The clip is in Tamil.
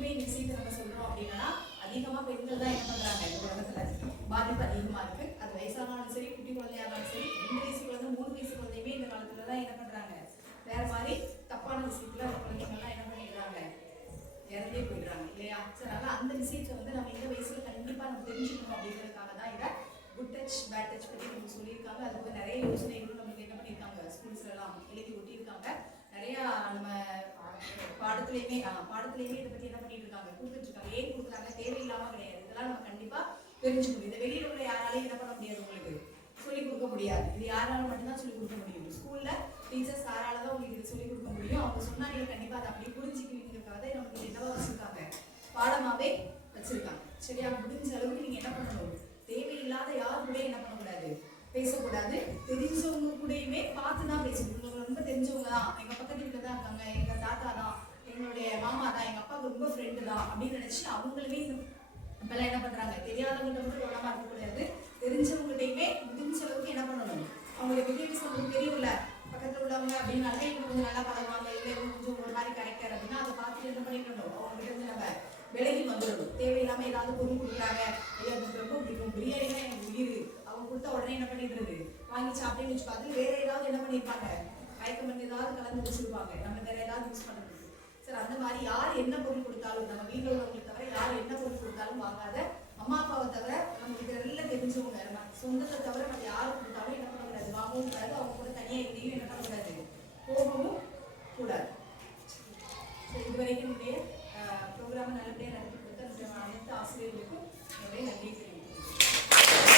மட்டுமே இந்த விஷயத்தை நம்ம சொல்றோம் அப்படின்னா அதிகமா பெண்கள் தான் என்ன பண்றாங்க இந்த உலகத்துல பாதிப்பு அதிகமா இருக்கு. அது வயசானாலும் சரி, குட்டி குழந்தையா இருந்தாலும் சரி, 2 வயசு குழந்தை 3 வயசு குழந்தையுமே இந்த காலத்துல தான் என்ன பண்றாங்க வேற மாதிரி தப்பான விஷயத்துல குழந்தைங்க எல்லாம் என்ன பண்ணிடுறாங்க இறந்தே போயிடுறாங்க இல்லையா. அதனால அந்த விஷயத்தை வந்து நம்ம இந்த வயசுல கண்டிப்பா நம்ம தெரிஞ்சுக்கணும் அப்படிங்கிறதுக்காக தான் இதை குட் டச் பேட் டச் பற்றி நமக்கு சொல்லியிருக்காங்க. அது போக நிறைய யோசனைகளும் நமக்கு என்ன பண்ணியிருக்காங்க ஸ்கூல்ஸ்ல எல்லாம் எழுதி ஒட்டியிருக்காங்க. நிறைய நம்ம பாடத்துலையுமே இதை பத்தி என்ன பண்ணிட்டு இருக்காங்க கொடுத்துட்டு இருக்காங்க. ஏன் கொடுக்குறாங்க தேவையில்லாம கிடையாது. இதெல்லாம் நம்ம கண்டிப்பா தெரிஞ்சுக்கணும். இதை வெளியில உள்ள யாராலையும் என்ன பண்ண முடியாது, உங்களுக்கு சொல்லிக் கொடுக்க முடியாது. இது யாரால மட்டும்தான் சொல்லிக் கொடுக்க முடியும். ஸ்கூல்ல டீச்சர்ஸ் யாரால தான் உங்களுக்கு இது சொல்லிக் கொடுக்க முடியும். அவங்க சொன்னா நீங்க கண்டிப்பா அதை அப்படியே புரிஞ்சுக்குவீங்கிறதுக்காக நமக்கு என்னவா வச்சிருக்காங்க பாடமாவே வச்சிருக்காங்க. சரியா, முடிஞ்ச அளவுக்கு நீங்க என்ன பண்ணணும், தேவையில்லாத யார் கூட என்ன பண்ணக்கூடாது பேசக்கூடாது. தெரிஞ்சவங்க கூடயுமே பார்த்து தான் பேசணும். உங்களுக்கு ரொம்ப தெரிஞ்சவங்க தான், எங்க பக்கத்து வீட்டுல தான் இருக்காங்க, எங்க தாத்தா தான், எங்களுடைய மாமா தான், எங்க அப்பாவுக்கு ரொம்ப ஃப்ரெண்டு தான் அப்படின்னு நினைச்சு அவங்களுமே இப்பெல்லாம் என்ன பண்றாங்க தெரியாதவங்கள்ட்ட மட்டும் கவனமா இருக்கக்கூடாது. தெரிஞ்சவங்ககிட்டயுமே முடிஞ்ச அளவுக்கு என்ன பண்ணணும், அவங்களுடைய பிஹேவியர்ஸ் நமக்கு தெரியும்ல, பக்கத்துல உள்ளவங்க அப்படின்னாலே இவங்க கொஞ்சம் நல்லா பழகுவாங்க, இல்லை இவங்க கொஞ்சம் ஒரு மாதிரி கரெக்டர் அப்படின்னா அதை பார்த்துட்டு என்ன பண்ணிக்கணும், அவங்க கிட்ட இருந்து நம்ம விலகி வந்துடணும். தேவையில்லாம ஏதாவது பொருள் கொடுக்குறாங்க, ஐயா எனக்கு ரொம்ப பிடிக்கும் பிரியாணினா எனக்கு உயிர், அவங்க கொடுத்த உடனே என்ன பண்ணிடுறது வாங்கி சாப்பிட்டேன்னு வச்சுக்கோ. அது வேற ஏதாவது என்ன பண்ணியிருப்பாங்க மயக்கம் பண்ணி ஏதாவது கலந்து வச்சிருப்பாங்க, நம்ம வேற ஏதாவது யூஸ் பண்ணுறது. சரி, அந்த மாதிரி யார் என்ன பொருள் கொடுத்தாலும் நம்ம வீட்டில் உள்ளவங்களை தவிர யார் என்ன பொருள் கொடுத்தாலும் வாங்காத. அம்மா அப்பாவை தவிர நம்மளுக்கு நல்ல தெரிஞ்சவங்க நம்ம சொந்தத்தை தவிர நம்ம யார் கொடுத்தாலும் என்ன பண்ணக்கூடாது வாங்கவும் கூடாது. அவங்க கூட தனியாக எங்கேயும்